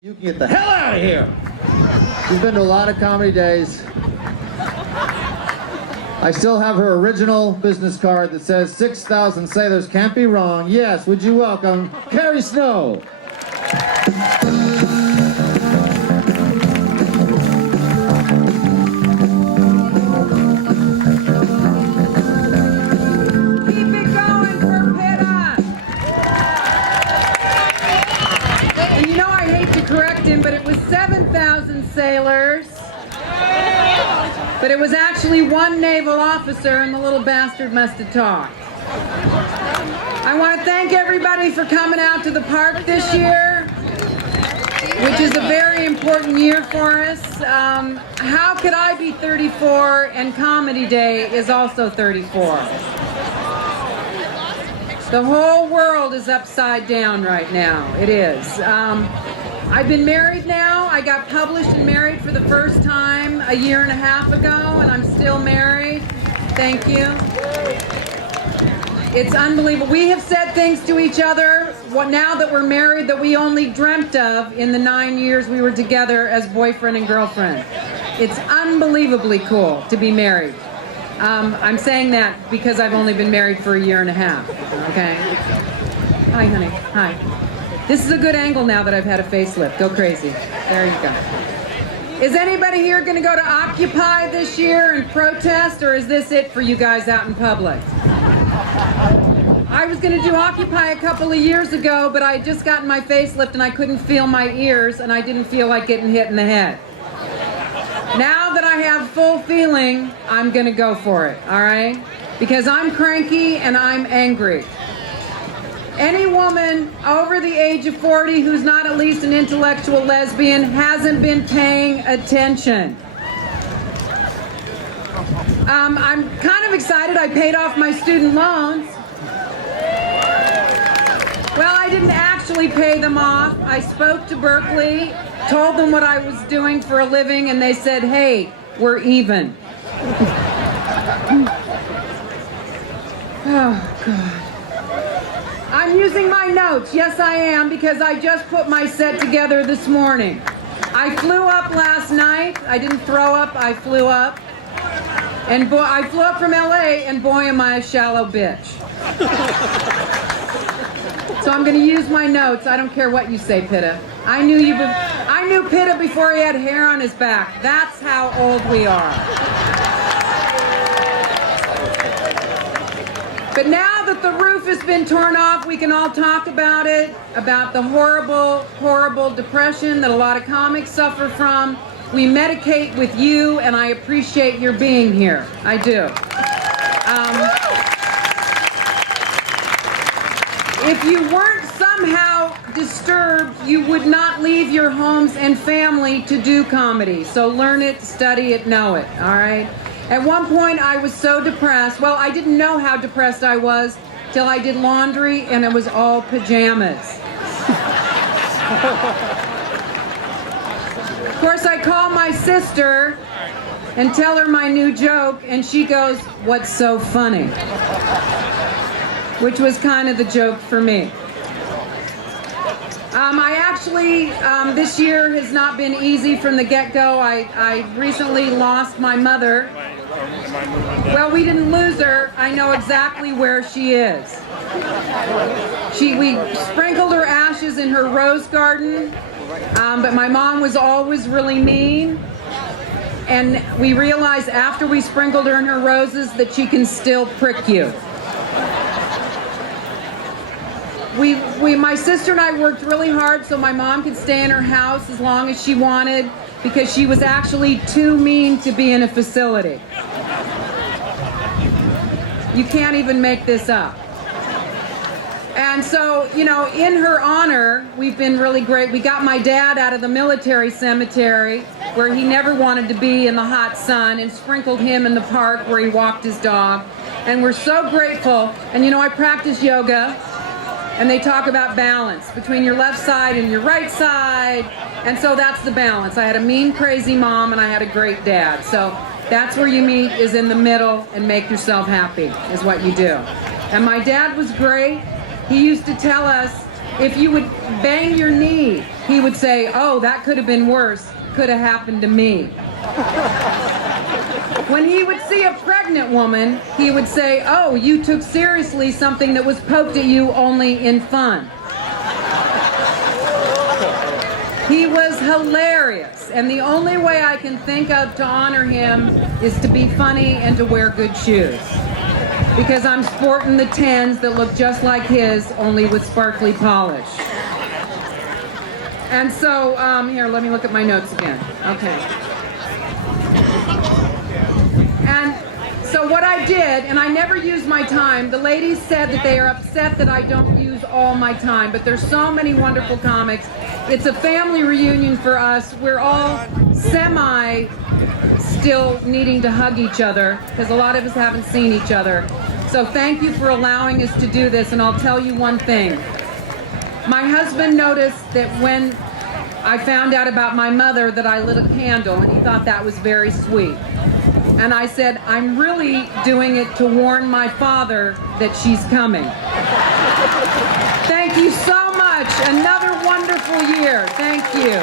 You can get the hell out of here! She's been to a lot of comedy days. I still have her original business card that says 6,000 sailors can't be wrong. Yes, would you welcome Carrie Snow? But it was 7,000 sailors, but it was actually one naval officer, and the little bastard must have talked. I want to thank everybody for coming out to the park this year, which is a very important year for us. How could I be 34 and Comedy Day is also 34? The whole world is upside down right now. It is. I've been married now. I got published and married for the first time a year and a half ago, and I'm still married. Thank you. It's unbelievable. We have said things to each other now that we're married that we only dreamt of in the 9 years we were together as boyfriend and girlfriend. It's unbelievably cool to be married. I'm saying that because I've only been married for a year and a half. Okay? Hi, honey. Hi. This is a good angle now that I've had a facelift. Go crazy. There you go. Is anybody here going to go to Occupy this year and protest, or is this it for you guys out in public? I was going to do Occupy a couple of years ago, but I had just gotten my facelift and I couldn't feel my ears, and I didn't feel like getting hit in the head. Now that I have full feeling, I'm going to go for it, all right? Because I'm cranky and I'm angry. Any woman over the age of 40 who's not at least an intellectual lesbian hasn't been paying attention. I'm kind of excited. I paid off my student loans. Well, I didn't actually pay them off. I spoke to Berkeley, told them what I was doing for a living, and they said, hey, we're even. Oh, God. I'm using my notes. Yes, I am, because I just put my set together this morning. I flew up last night. I didn't throw up. I flew up. And boy, I flew up from LA, and boy, am I a shallow bitch. So I'm going to use my notes. I don't care what you say, Pitta. I knew Pitta before he had hair on his back. That's how old we are. But now that the roof has been torn off, we can all talk about it, about the horrible, horrible depression that a lot of comics suffer from. We medicate with you, and I appreciate your being here. I do. If you weren't somehow disturbed, you would not leave your homes and family to do comedy. So learn it, study it, know it, all right? At one point, I was so depressed. Well, I didn't know how depressed I was till I did laundry, and it was all pajamas. Of course, I call my sister and tell her my new joke, and she goes, "What's so funny?" Which was kind of the joke for me. I actually, this year has not been easy from the get-go. I recently lost my mother. Well, we didn't lose her. I know exactly where she is. We sprinkled her ashes in her rose garden, but my mom was always really mean. And we realized after we sprinkled her in her roses that she can still prick you. My sister and I worked really hard so my mom could stay in her house as long as she wanted, because she was actually too mean to be in a facility. You can't even make this up. And so, you know, in her honor, we've been really great. We got my dad out of the military cemetery where he never wanted to be in the hot sun, and sprinkled him in the park where he walked his dog. And we're so grateful. And you know, I practice yoga, and they talk about balance between your left side and your right side. And so that's the balance. I had a mean, crazy mom, and I had a great dad. So that's where you meet, is in the middle, and make yourself happy is what you do. And my dad was great. He used to tell us, If you would bang your knee, he would say, "Oh, that could have been worse. Could have happened to me." When he would see a pregnant woman, he would say, "Oh, you took seriously something that was poked at you only in fun." He was hilarious, and the only way I can think of to honor him is to be funny and to wear good shoes. Because I'm sporting the 10s that look just like his, only with sparkly polish. And so, here, let me look at my notes again. Okay. And so what I did, and I never use my time, the ladies said that they are upset that I don't use all my time, but there's so many wonderful comics. It's a family reunion for us. We're all still needing to hug each other, because a lot of us haven't seen each other. So thank you for allowing us to do this, and I'll tell you one thing. My husband noticed that when I found out about my mother that I lit a candle, and he thought that was very sweet. And I said, I'm really doing it to warn my father that she's coming. Thank you so much. Another wonderful year. Thank you.